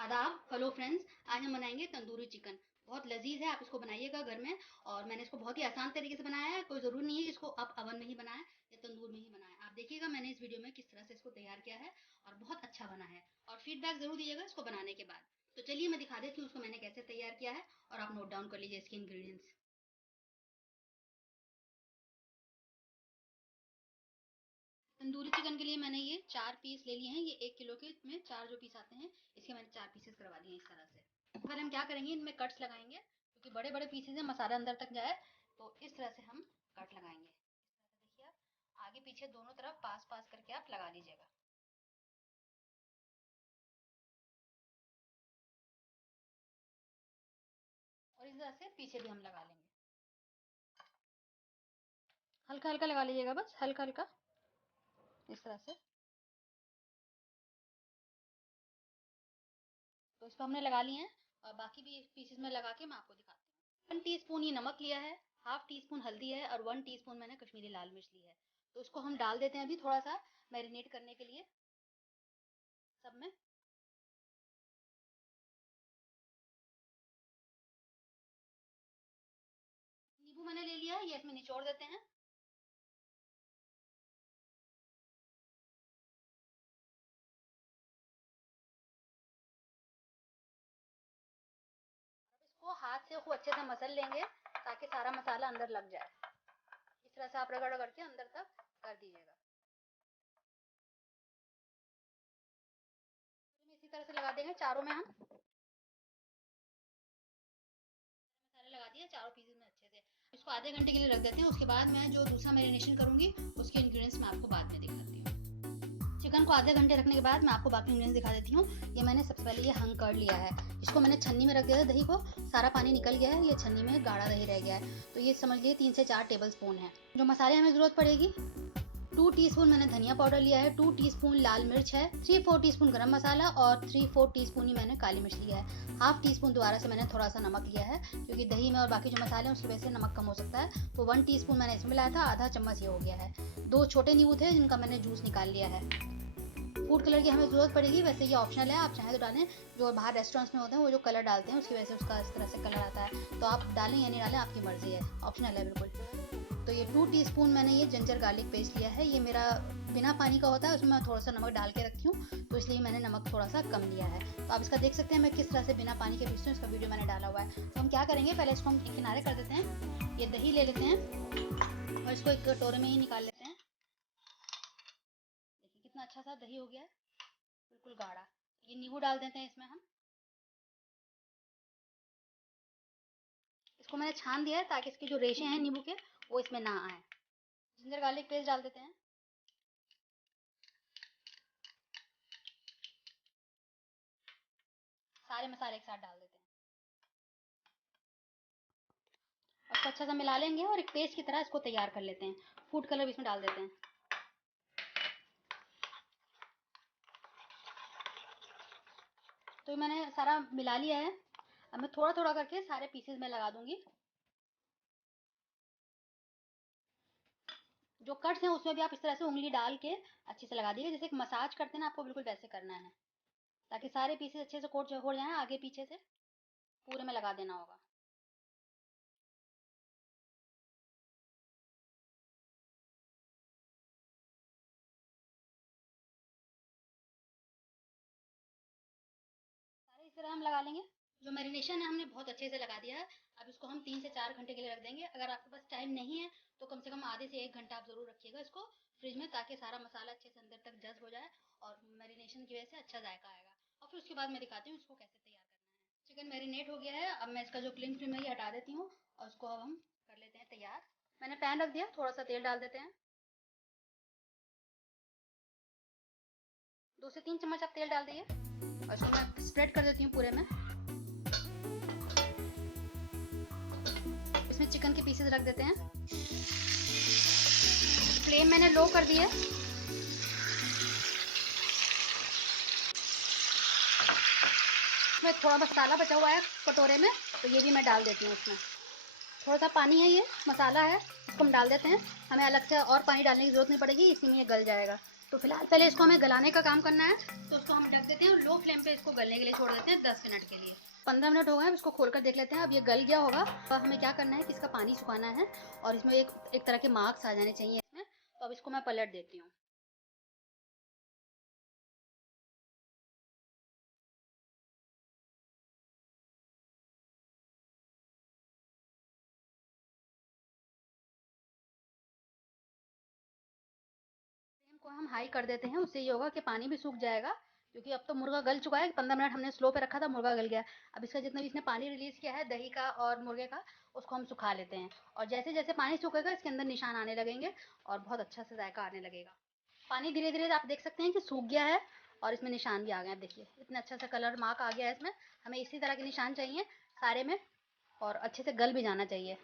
आदाब, hello friends. आज हम बनाएंगे तंदूरी चिकन। बहुत लजीज है, आप इसको बनाइएगा घर में। और मैंने इसको बहुत ही आसान तरीके से बनाया है। कोई ज़रूरी नहीं है कि इसको आप अवन में ही बनाएं या तंदूर में ही बनाएं। आप देखिएगा मैंने इस वीडियो में किस तरह से इसको तैयार किया है और बहुत अच्छा बना है। और फीडबैक ज़रूर दीजिएगा इसको बनाने के बाद। तो चलिए मैं दिखा देती हूँ उसको मैंने कैसे तैयार किया है और आप नोट डाउन कर लीजिए इसके इंग्रेडिएंट्स। तंदूरी चिकन के लिए मैंने ये 4 पीस ले लिए हैं। ये 1 किलो के में 4 जो पीस आते हैं, इसके मैंने 4 पीसेस करवा लिए हैं इस तरह से। पहले हम क्या करेंगे, इनमें कट्स लगाएंगे क्योंकि बड़े बड़े पीसेस हैं, मसाला अंदर तक जाए। तो इस तरह से हम कट लगाएंगे। देखिए आप आगे पीछे दोनों तरफ पास पास करके आप लगा लीजिएगा। और इस तरह से पीछे भी हम लगा लेंगे। हल्का हल्का लगा लीजिएगा, बस हल्का हल्का इस तरह से। तो इसको हमने लगा लिए हैं और बाकी भी पीसेस में लगा के मैं आपको दिखाती हूँ। 1 टीस्पून ये नमक लिया है, हाफ टी स्पून हल्दी है और 1 टीस्पून मैंने कश्मीरी लाल मिर्च ली है। तो इसको हम डाल देते हैं अभी थोड़ा सा मैरिनेट करने के लिए सब में। नींबू मैंने ले लिया है, ये इसमें निचोड़ देते हैं। अब इसको हाथ से खूब अच्छे से मसल लेंगे ताकि सारा मसाला अंदर लग जाए। इस तरह से आप रगड़ रगड़ के अंदर तक कर दीजिएगा। इसी तरह से लगा देंगे चारों में। हम मसाला लगा दिया चारों पीसेस में अच्छे से। इसको आधे घंटे के लिए रख देते हैं। उसके बाद मैं जो दूसरा मैरिनेशन करूंगी उसके इंग्रेडिएंट्स मैं आपको बाद में दिखाती हूँ। चिकन को आधे घंटे रखने के बाद मैं आपको बाकी इंग्रेडिएंट्स दिखा देती हूँ। ये मैंने सबसे पहले ये हंग कर लिया है। इसको मैंने छन्नी में रख दिया है। दही को सारा पानी निकल गया है, ये छन्नी में गाढ़ा दही रह गया है। तो ये समझ लीजिए 3 से 4 टेबल स्पून है। जो मसाले हमें ज़रूरत पड़ेगी, 2 टीस्पून मैंने धनिया पाउडर लिया है, 2 टीस्पून लाल मिर्च है, 3-4 टीस्पून गरम मसाला और 3-4 टीस्पून ही मैंने काली मिर्च लिया है। हाफ टी स्पून दोबारा से मैंने थोड़ा सा नमक लिया है क्योंकि दही में और बाकी जो मसाले हैं उसकी वजह से नमक कम हो सकता है। तो 1 टीस्पून मैंने इसमें मिलाया था, आधा चम्मच ये हो गया है। 2 छोटे नींबू थे जिनका मैंने जूस निकाल लिया है। फूड कलर की हमें ज़रूरत पड़ेगी, वैसे ये ऑप्शनल है, आप चाहें तो डालें। जो बाहर रेस्टोरेंट्स में होते हैं वो जो कलर डालते हैं उसकी वजह से उसका इस तरह से कलर आता है। तो आप डालें या नहीं डालें आपकी मर्ज़ी है, ऑप्शनल है बिल्कुल। तो ये 2 टीस्पून मैंने ये जिंजर गार्लिक पेस्ट लिया है। ये मेरा बिना पानी का होता है, उसमें मैं थोड़ा सा नमक डाल के रखती हूँ, तो इसलिए मैंने नमक थोड़ा सा कम लिया है। तो आप इसका देख सकते हैं मैं किस तरह से बिना पानी के पीसती हूँ, इसका वीडियो मैंने डाला हुआ है। तो हम क्या करेंगे, पहले इसको हम एक किनारे कर देते हैं। ये दही ले लेते हैं और इसको एक कटोरे में ही निकाल लेते हैं। देखिए कितना अच्छा सा दही हो गया है, बिल्कुल गाढ़ा। ये नींबू डाल देते हैं इसमें हम। इसको मैंने छान दिया है ताकि इसके जो रेशे हैं नींबू के वो इसमें ना आए। जिंजर गार्लिक पेस्ट डाल देते हैं। सारे मसाले एक साथ डाल देते हैं। इसको अच्छा सा मिला लेंगे और एक पेस्ट की तरह इसको तैयार कर लेते हैं। फूड कलर भी इसमें डाल देते हैं। तो मैंने सारा मिला लिया है। अब मैं थोड़ा थोड़ा करके सारे पीसेस में लगा दूंगी। जो कट्स हैं उसमें भी आप इस तरह से उंगली डाल के अच्छे से लगा दीजिए, जैसे एक मसाज करते हैं ना, आपको बिल्कुल वैसे करना है ताकि सारे पीसेस अच्छे से कोट हो जाए। आगे पीछे से पूरे में लगा देना होगा। सारे इस तरह हम लगा लेंगे। जो मैरिनेशन है हमने बहुत अच्छे से लगा दिया है। अब इसको हम 3 से 4 घंटे के लिए रख देंगे। अगर आपके पास टाइम नहीं है तो कम से कम आधे से 1 घंटा आप ज़रूर रखिएगा इसको फ्रिज में, ताकि सारा मसाला अच्छे से अंदर तक जज्ब हो जाए और मैरिनेशन की वजह से अच्छा जायका आएगा। और फिर उसके बाद मैं दिखाती हूँ इसको कैसे तैयार करना है। चिकन मैरिनेट हो गया है। अब मैं इसका जो क्लिंग फिल्म है ये हटा देती हूँ और उसको अब हम कर लेते हैं तैयार। मैंने पैन रख दिया, थोड़ा सा तेल डाल देते हैं। 2 से 3 चम्मच आप तेल डाल दिए और इसको मैं स्प्रेड कर देती हूँ पूरे में। इसमें चिकन के पीसेस रख देते हैं। फ्लेम मैंने लो कर दी है। इसमें थोड़ा मसाला बचा हुआ है कटोरे में, तो ये भी मैं डाल देती हूँ इसमें। थोड़ा सा पानी है, ये मसाला है, इसको हम डाल देते हैं। हमें अलग से और पानी डालने की ज़रूरत नहीं पड़ेगी, इसी में ये गल जाएगा। तो फिलहाल पहले इसको हमें गलाने का काम करना है, तो उसको हम ढक देते हैं और लो फ्लेम पे इसको गलने के लिए छोड़ देते हैं 10 मिनट के लिए। 15 मिनट हो गए, इसको खोलकर देख लेते हैं। अब ये गल गया होगा। तो हमें क्या करना है कि इसका पानी सुखाना है और इसमें एक तरह के मार्क्स आ जाने चाहिए इसमें। तो अब इसको मैं पलट देती हूँ। फ्लेम को हम हाई कर देते हैं, उससे ये होगा कि पानी भी सूख जाएगा, क्योंकि अब तो मुर्गा गल चुका है। 15 मिनट हमने स्लो पे रखा था, मुर्गा गल गया। अब इसका जितना भी इसने पानी रिलीज किया है दही का और मुर्गे का, उसको हम सुखा लेते हैं। और जैसे जैसे पानी सूखेगा इसके अंदर निशान आने लगेंगे और बहुत अच्छा से जायका आने लगेगा। पानी धीरे धीरे आप देख सकते हैं कि सूख गया है और इसमें निशान भी आ गए हैं। देखिए इतना अच्छा सा कलर मार्क आ गया है इसमें। हमें इसी तरह के निशान चाहिए सारे में, और अच्छे से गल भी जाना चाहिए।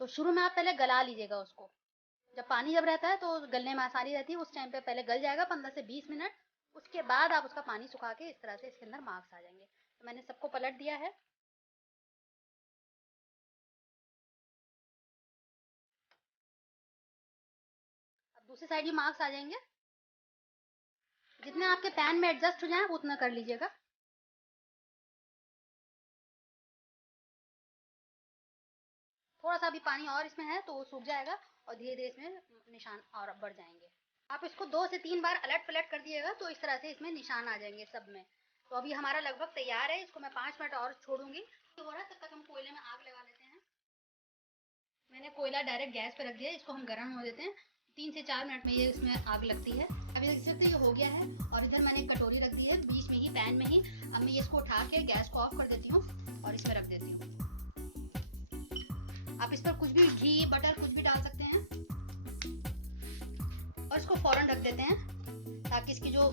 तो शुरू में आप पहले गला लीजिएगा उसको। जब रहता है तो गलने में आसानी रहती है। उस टाइम पे पहले गल जाएगा 15 से 20 मिनट। उसके बाद आप उसका पानी सुखा के इस तरह से इसके अंदर मार्क्स आ जाएंगे। तो मैंने सबको पलट दिया है। अब दूसरी साइड भी मार्क्स आ जाएंगे। जितने आपके पैन में एडजस्ट हो जाए आप उतना कर लीजिएगा। थोड़ा सा अभी पानी और इसमें है तो वो सूख जाएगा और धीरे धीरे इसमें निशान और बढ़ जाएंगे। आप इसको 2 से 3 बार अलट पलट कर दिएगा तो इस तरह से इसमें निशान आ जाएंगे सब में। तो अभी हमारा लगभग तैयार है। इसको मैं 5 मिनट और छोड़ूंगी। तो हो रहा है तब तक हम कोयले में आग लगा लेते हैं। मैंने कोयला डायरेक्ट गैस पे रख दिया है, इसको हम गर्म हो देते हैं। 3 से 4 मिनट में ये इसमें आग लगती है। अभी देख सकते हैं ये हो गया है। और इधर मैंने एक कटोरी रख दी है बीच में ही, पैन में ही। अब मैं इसको उठा के गैस को ऑफ कर देती हूँ और इसमें रख देती हूँ। आप इस पर कुछ भी घी बटर कुछ भी डाल सकते हैं और इसको फौरन रख देते हैं ताकि इसकी जो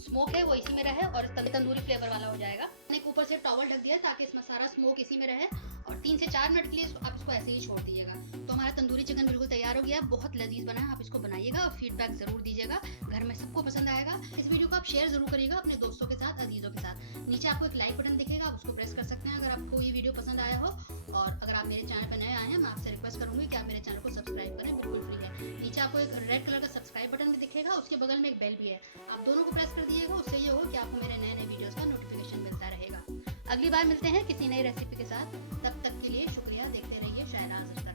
स्मोक है वो इसी में रहे और तंदूरी फ्लेवर वाला हो जाएगा। मैंने ऊपर से टॉवल ढक दिया ताकि इसमें सारा स्मोक इसी में रहे। और 3 से 4 मिनट के लिए आप इसको ऐसे ही छोड़ दीजिएगा। तो हमारा तंदूरी चिकन बिल्कुल तैयार हो गया। बहुत लजीज बना है। आप इसको बनाइएगा और फीडबैक जरूर दीजिएगा। घर में सबको पसंद आएगा। इस वीडियो को आप शेयर जरूर करिएगा अपने दोस्तों के साथ, अजीजों के साथ। नीचे आपको एक लाइक बटन दिखेगा, आप उसको प्रेस कर सकते हैं अगर आपको ये वीडियो पसंद आया हो। और अगर आप मेरे चैनल पर नए आए हैं, मैं आपसे रिक्वेस्ट करूंगी कि आप मेरे चैनल को सब्सक्राइब करें, बिल्कुल फ्री है। नीचे आपको एक रेड कलर का सब्सक्राइब बटन भी दिखेगा, उसके बगल में एक बेल भी है। आप दोनों को प्रेस कर दिएगा, उससे ये हो कि आपको मेरे नए नए वीडियोस का नोटिफिकेशन मिलता रहेगा। अगली बार मिलते हैं किसी नई रेसिपी के साथ। तब तक के लिए शुक्रिया। देखते रहिए शायराज।